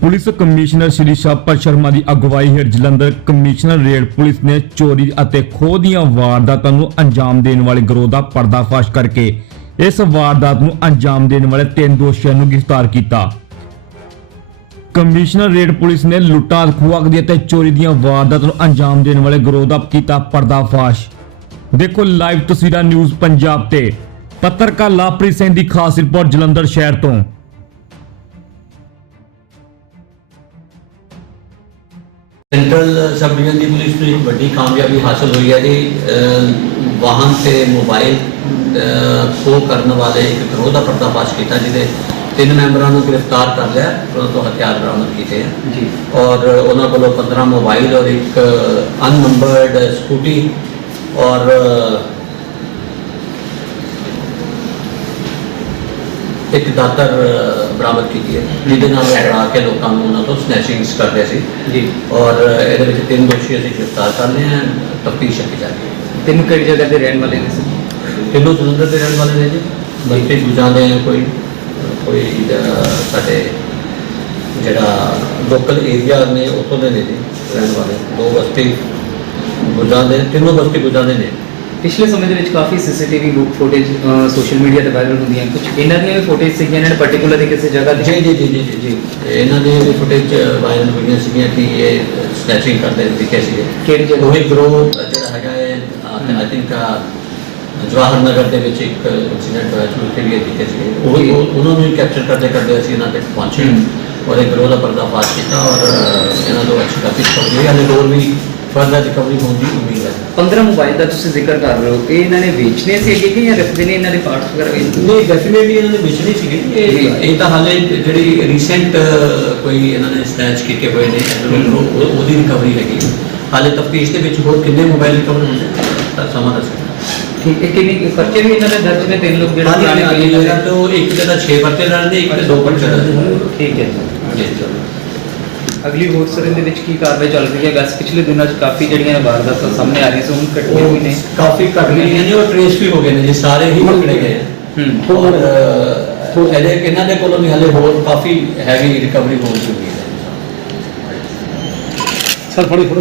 Police commissioner Shri shopper Sharma ਦੀ ਅਗਵਾਈ ਹੇਠ ਜਲੰਧਰ ਕਮਿਸ਼ਨਰ ਰੇਡ ਪੁਲਿਸ ਨੇ ਚੋਰੀ ਅਤੇ ਖੋਹ ਦੀਆਂ ਵਾਰਦਾਤਾਂ ਨੂੰ ਅੰਜਾਮ ਦੇਣ ਵਾਲੇ ਗਰੋਹ ਦਾ ਪਰਦਾਫਾਸ਼ ਕਰਕੇ ਇਸ ਵਾਰਦਾਤ ਨੂੰ ਅੰਜਾਮ ਦੇਣ ਵਾਲੇ ਤਿੰਨ ਦੋਸ਼ੀਆਂ ਨੂੰ ਗ੍ਰਿਫਤਾਰ ਕੀਤਾ। ਕਮਿਸ਼ਨਰ ਰੇਡ ਪੁਲਿਸ ਨੇ ਲੁੱਟਾਂ, ਖੋਹਾਂ ਦੀ ਅਤੇ ਚੋਰੀ ਦੀਆਂ ਵਾਰਦਾਤਾਂ ਨੂੰ ਅੰਜਾਮ ਦੇਣ ਵਾਲੇ ਗਰੋਹ ਦਾ ਕੀਤਾ ਪਰਦਾਫਾਸ਼। ਦੇਖੋ ਲਾਈਵ ਤਸਵੀਰਾਂ ਨਿਊਜ਼ ਪੰਜਾਬ ਤੇ। ਪੱਤਰਕਾਰ ਲਾਪ੍ਰੀਤ ਸਿੰਘ ਦੀ ਖਾਸ ਰਿਪੋਰਟ ਜਲੰਧਰ ਸ਼ਹਿਰ ਤੋਂ। ਸੈਂਟਰਲ ਸਬ ਡਿਵੀਜ਼ਨ ਦੀ ਪੁਲਿਸ ਨੂੰ ਇੱਕ ਵੱਡੀ ਕਾਮਯਾਬੀ ਹਾਸਲ ਹੋਈ ਹੈ ਜੀ। ਵਾਹਨ ਤੇ ਮੋਬਾਈਲ ਖੋਹ ਕਰਨ ਵਾਲੇ ਇੱਕ ਗਰੋਹ ਦਾ ਪਰਦਾਫਾਸ਼ ਕੀਤਾ ਜਿਹਦੇ ਤਿੰਨ ਮੈਂਬਰਾਂ ਨੂੰ ਗ੍ਰਿਫਤਾਰ ਕਰ ਲਿਆ ਉਹਨਾਂ ਤੋਂ ਹਥਿਆਰ ਬਰਾਮਦ ਕੀਤੇ ਹੈ ਜੀ। ਔਰ ਉਹਨਾਂ ਕੋਲੋਂ 15 ਮੋਬਾਈਲ ਔਰ ਇੱਕ ਅਨਨੰਬਰਡ ਸਕੂਟੀ ਔਰ ਇੱਕ ਦਾਤਰ ਬਰਾਮਦ ਕੀਤੀ ਹੈ। ਜਿਹਦੇ ਨਾਲ ਡਰਾ ਕੇ ਲੋਕਾਂ ਨੂੰ ਉਹਨਾਂ ਤੋਂ ਸਨੈਚਿੰਗਸ ਕਰਦੇ ਸੀ। ਜੀ। ਔਰ ਇਹਦੇ ਵਿੱਚ ਤਿੰਨ ਦੋਸ਼ੀ ਅਸੀਂ ਗ੍ਰਿਫਤਾਰ ਕਰ ਲਏ ਹਨ ਤਫਤੀਸ਼ ਅੱਗੇ ਜਾ ਰਹੀ ਹੈ। ਤਿੰਨ ਕਿਹੜੀ ਜਗ੍ਹਾ ਦੇ ਰਹਿਣ ਵਾਲੇ ਨੇ ਸਰ? ਤਿੰਨੋਂ ਜਲੰਧਰ ਦੇ ਰਹਿਣ ਵਾਲੇ ਨੇ ਜੀ। ਬਸਤੀ ਗੁਜਾਦੇ ਆ ਕੋਈ ਕੋਈ ਸਾਡੇ ਜਿਹੜਾ ਲੋਕਲ ਏਰੀਆ ਨੇ ਉੱਥੋਂ ਦੇ ਨੇ ਜੀ ਰਹਿਣ ਵਾਲੇ। ਦੋ ਬਸਤੀ ਗੁਜਾਦੇ ਤਿੰਨੋਂ ਬਸਤੀ ਗੁਜਾਦੇ ਨੇ। ਪਿਛਲੇ ਸਮੇਂ ਦੇ ਵਿੱਚ ਕਾਫੀ ਸੀਸੀਟੀਵੀ ਬੁੱਕ ਫੁਟੇਜ ਸੋਸ਼ਲ ਮੀਡੀਆ ਤੇ ਵਾਇਰਲ ਹੁੰਦੀਆਂ ਕੁਝ ਇਹਨਾਂ ਦੀਆਂ ਵੀ ਫੁਟੇਜ ਸੀਗੀਆਂ ਇਹਨਾਂ ਨੇ ਪਾਰਟਿਕੂਲਰ ਕਿਸੇ ਜਗ੍ਹਾ ਦੀ ਜੀ ਜੀ ਜੀ ਜੀ ਜੀ ਇਹਨਾਂ ਦੀ ਵੀ ਫੁਟੇਜ ਵਾਇਰਲ ਹੋਈਆਂ ਸੀਗੀਆਂ ਕਿ ਇਹ ਸਨੈਚਿੰਗ ਕਰਦੇ ਦਿਖੇ ਸੀਗੇ। ਕਿਹੜੀ ਜਗ੍ਹਾ? ਉਹੀ ਗਰੋਹ ਜਿਹੜਾ ਹੈਗਾ ਹੈ ਆਈ ਥਿੰਕ ਜਵਾਹਰ ਨਗਰ ਦੇ ਵਿੱਚ ਇੱਕ ਇਨਸੀਡੈਂਟ ਹੋਇਆ ਜੋ ਉੱਥੇ ਵੀ ਇਹ ਦਿਖੇ ਸੀਗੇ। ਉਹ ਉਹਨਾਂ ਨੂੰ ਕੈਪਚਰ ਕਰਦੇ ਕਰਦੇ ਅਸੀਂ ਇਹਨਾਂ ਤੱਕ ਪਹੁੰਚੇ। ਔਰ ਇਹ ਗਰੋਹ ਦਾ ਪਰਦਾਫਾਸ਼ ਕੀਤਾ ਔਰ ਇਹਨਾਂ ਤੋਂ ਅੱਛੀ ਕਾਫੀ ਰਿਕਵਰੀ ਹੋਈ ਹਾਲੇ ਹੋਰ ਵੀ ਫਰਦਰ ਰਿਕਵਰੀ ਹੋਣ ਦੀ ਉਮੀਦ ਹੈ। 15 ਮੋਬਾਈਲ ਦਾ ਤੁਸੀਂ ਜ਼ਿਕਰ ਕਰ ਰਹੇ ਹੋ ਇਹ ਇਹਨਾਂ ਨੇ ਵੇਚਨੇ ਸੀ ਅੱਗੇ ਕਿ ਜਾਂ ਰੱਖਦੇ ਨੇ ਇਹਨਾਂ ਦੇ ਪਾਰਟਸ ਵਗੈਰਾ ਵੇਚਦੇ ਨਹੀਂ ਡੈਫੀਨਿਟਲੀ ਇਹਨਾਂ ਨੇ ਵੇਚਣੀ ਸੀਗੀ। ਇਹ। ਇਹ ਤਾਂ ਹਾਲੇ ਜਿਹੜੀ ਰੀਸੈਂਟ ਕੋਈ ਇਹਨਾਂ ਨੇ ਸਨੈਚ ਕੀਤੇ ਹੋਏ ਨੇ ਉਹਦੀ ਰਿਕਵਰੀ ਹੈਗੀ। ਹਾਲੇ ਤਫਤੀਸ਼ ਦੇ ਵਿੱਚ ਹੋਰ ਕਿੰਨੇ ਮੋਬਾਈਲ ਰਿਕਵਰ ਹੁੰਦੇ ਨੇ ਤਾਂ ਸਮਾਂ ਦੱਸੇਗਾ ਠੀਕ ਹੈ ਕਿੰਨੀ ਪਰਚੇ ਵੀ ਇਹਨਾਂ ਦੇ ਦਰਜ ਨੇ ਤਿੰਨ ਲੋਕ ਜਿਹੜੇ ਪੁਰਾਣੇ ਇਹਨਾਂ ਤੋਂ ਇੱਕ ਦੇ ਤਾਂ 6 ਪਰਚੇ ਲੜਦੇ ਇੱਕ ਤੇ ਦੋ ਪਰਚੇ ਲੜਦੇ ਠੀਕ ਹੈ ਜੀ। ਅਗਲੀ ਹੋਰ ਸਰ ਇਹਦੇ ਵਿੱਚ ਕੀ ਕਾਰਵਾਈ ਚੱਲ ਰਹੀ ਹੈ? ਵੈਸੇ ਪਿਛਲੇ ਦਿਨਾਂ 'ਚ ਕਾਫੀ ਜਿਹੜੀਆਂ ਵਾਰਦਾਤਾਂ ਸਾਹਮਣੇ ਆ ਰਹੀਆਂ ਸੀ ਹੁਣ ਘਟੀਆਂ ਵੀ ਨੇ। ਕਾਫੀ ਘਟ ਗਈਆਂ ਨੇ ਔਰ ਟ੍ਰੇਸ ਵੀ ਹੋ ਗਏ ਨੇ ਜੀ ਸਾਰੇ ਹੀ ਪਕੜੇ ਗਏ ਹੂੰ। ਔਰ ਅਹ, ਇਹਦੇ ਇਹਨਾਂ ਦੇ ਕੋਲੋਂ ਵੀ ਹਾਲੇ ਹੋਰ ਕਾਫੀ ਹੈਵੀ ਰਿਕਵਰੀ ਦੀ ਉਮੀਦ ਹੈ। ਸਰ ਫੜੀ ਫੋਟੋ